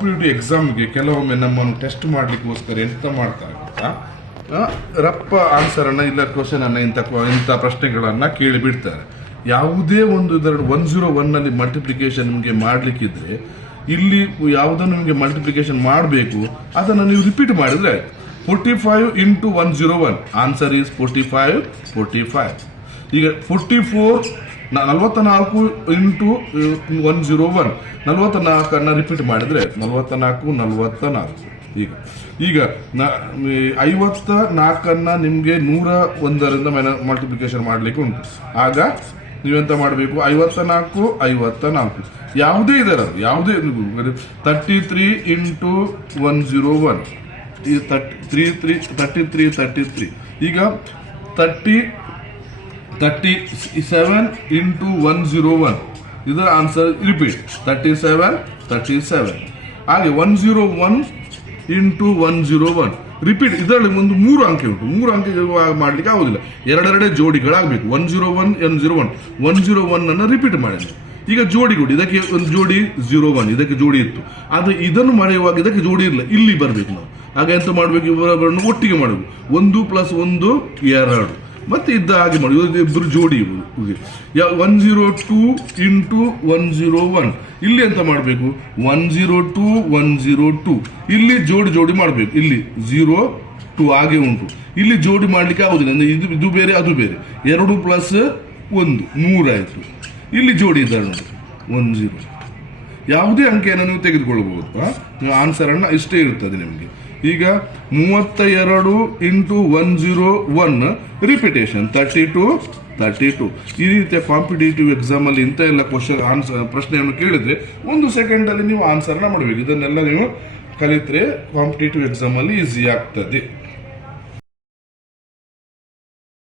Competitive ಎಕ್ಸಾಮ್ಗೆ ಕೆಲವೊಮ್ಮೆ ನಮ್ಮನ್ನು ಟೆಸ್ಟ್ ಮಾಡ್ಲಿಕ್ಕೋಸ್ಕರ ಎಂತ ಮಾಡ್ತಾರೆ ಗೊತ್ತಾ, ರಪ್ಪ ಆನ್ಸರ್ ಅನ್ನ ಇಲ್ಲ ಕ್ವಶನ್ ಅನ್ನ ಇಂಥ ಪ್ರಶ್ನೆಗಳನ್ನ ಕೇಳಿ ಬಿಡ್ತಾರೆ. ಯಾವುದೇ ಒಂದು 101 ನಲ್ಲಿ ಮಲ್ಟಿಪ್ಲಿಕೇಶನ್ ನಿಮಗೆ ಮಾಡ್ಲಿಕ್ಕಿದ್ರೆ ಇಲ್ಲಿ ಯಾವುದನ್ನು ನಿಮಗೆ ಮಲ್ಟಿಪ್ಲಿಕೇಶನ್ ಮಾಡಬೇಕು ಅದನ್ನು ನೀವು ರಿಪೀಟ್ ಮಾಡಿದ್ರೆ 45 into 101 ಆನ್ಸರ್ ಈಸ್ 45. ಈಗ 44 into 101 44 ರಿಪೀಟ್ ಮಾಡಿದ್ರೆ 44. ಈಗ 54 ನಿಮ್ಗೆ 101 ಮಲ್ಟಿಪ್ಲಿಕೇಶನ್ ಮಾಡ್ಲಿಕ್ಕೆ ಉಂಟು. ಆಗ ನೀವೆಂತ ಮಾಡಬೇಕು, 54 ಯಾವುದೇ ಇದರ ಯಾವುದೇ 33 into 101 ಈ 33. ಈಗ 37 into 101 ಇದರ ಆನ್ಸರ್ ರಿಪೀಟ್ 37. ಹಾಗೆ 101 into 101 ರಿಪೀಟ್. ಇದರಲ್ಲಿ ಒಂದು 3 ಅಂಕೆ ಉಂಟು. 3 ಅಂಕೆ ಮಾಡ್ಲಿಕ್ಕೆ ಆಗುದಿಲ್ಲ, ಎರಡೆರಡೇ ಜೋಡಿಗಳಾಗಬೇಕು. 101 ಅನ್ನು ರಿಪೀಟ್ ಮಾಡಿ. ಈಗ ಜೋಡಿ ಕೊಡಿ, ಇದಕ್ಕೆ ಒಂದು ಜೋಡಿ 01, ಇದಕ್ಕೆ ಜೋಡಿ ಇತ್ತು. ಆದ್ರೆ ಇದನ್ನು ಮಾಡುವಾಗ ಇದಕ್ಕೆ ಜೋಡಿ ಇರಲಿಲ್ಲ, ಇಲ್ಲಿ ಬರ್ಬೇಕು ನಾವು. ಆಗ ಎಂತ ಮಾಡ್ಬೇಕು, ಇವರನ್ನು ಒಟ್ಟಿಗೆ ಮಾಡಬೇಕು. 1 + 1 2 ಮತ್ತೆ ಇದ್ದ ಹಾಗೆ ಮಾಡಿ, ಇಬ್ಬರು ಜೋಡಿ. 102 into 101 ಇಲ್ಲಿ ಎಂತ ಮಾಡಬೇಕು, 102 ಇಲ್ಲಿ ಜೋಡಿ ಮಾಡಬೇಕು. ಇಲ್ಲಿ 02 ಹಾಗೆ ಉಂಟು, ಇಲ್ಲಿ ಜೋಡಿ ಮಾಡ್ಲಿಕ್ಕೆ ಆಗುದಿಲ್ಲ, ಅಂದ್ರೆ ಇದು ಬೇರೆ ಅದು ಬೇರೆ. 2 + 1 3 ಆಯ್ತು. ಇಲ್ಲಿ ಜೋಡಿ ಇದ್ದಾರೆ 10. ಯಾವುದೇ ಅಂಕೆಯನ್ನು ನೀವು ತೆಗೆದುಕೊಳ್ಳಬಹುದು. ನೀವು ಆನ್ಸರ್ ಅನ್ನ ಇಷ್ಟೇ ಇರುತ್ತದೆ ನಿಮಗೆ. ಈಗ 32 into 101 ರಿಪಿಟೇಷನ್ 32. ಈ ರೀತಿಯ ಕಾಂಪಿಟೇಟಿವ್ ಎಕ್ಸಾಮ್ ಅಲ್ಲಿ ಇಂಥ ಎಲ್ಲ ಪ್ರಶ್ನೆಯನ್ನು ಕೇಳಿದ್ರೆ 1 ಸೆಕೆಂಡ್ ಅಲ್ಲಿ ನೀವು ಆನ್ಸರ್ನ ಮಾಡಬೇಕು. ಇದನ್ನೆಲ್ಲ ನೀವು ಕಲಿತ್ರೆ ಕಾಂಪಿಟೇಟಿವ್ ಎಕ್ಸಾಮ್ ಅಲ್ಲಿ ಈಸಿ ಆಗ್ತದೆ.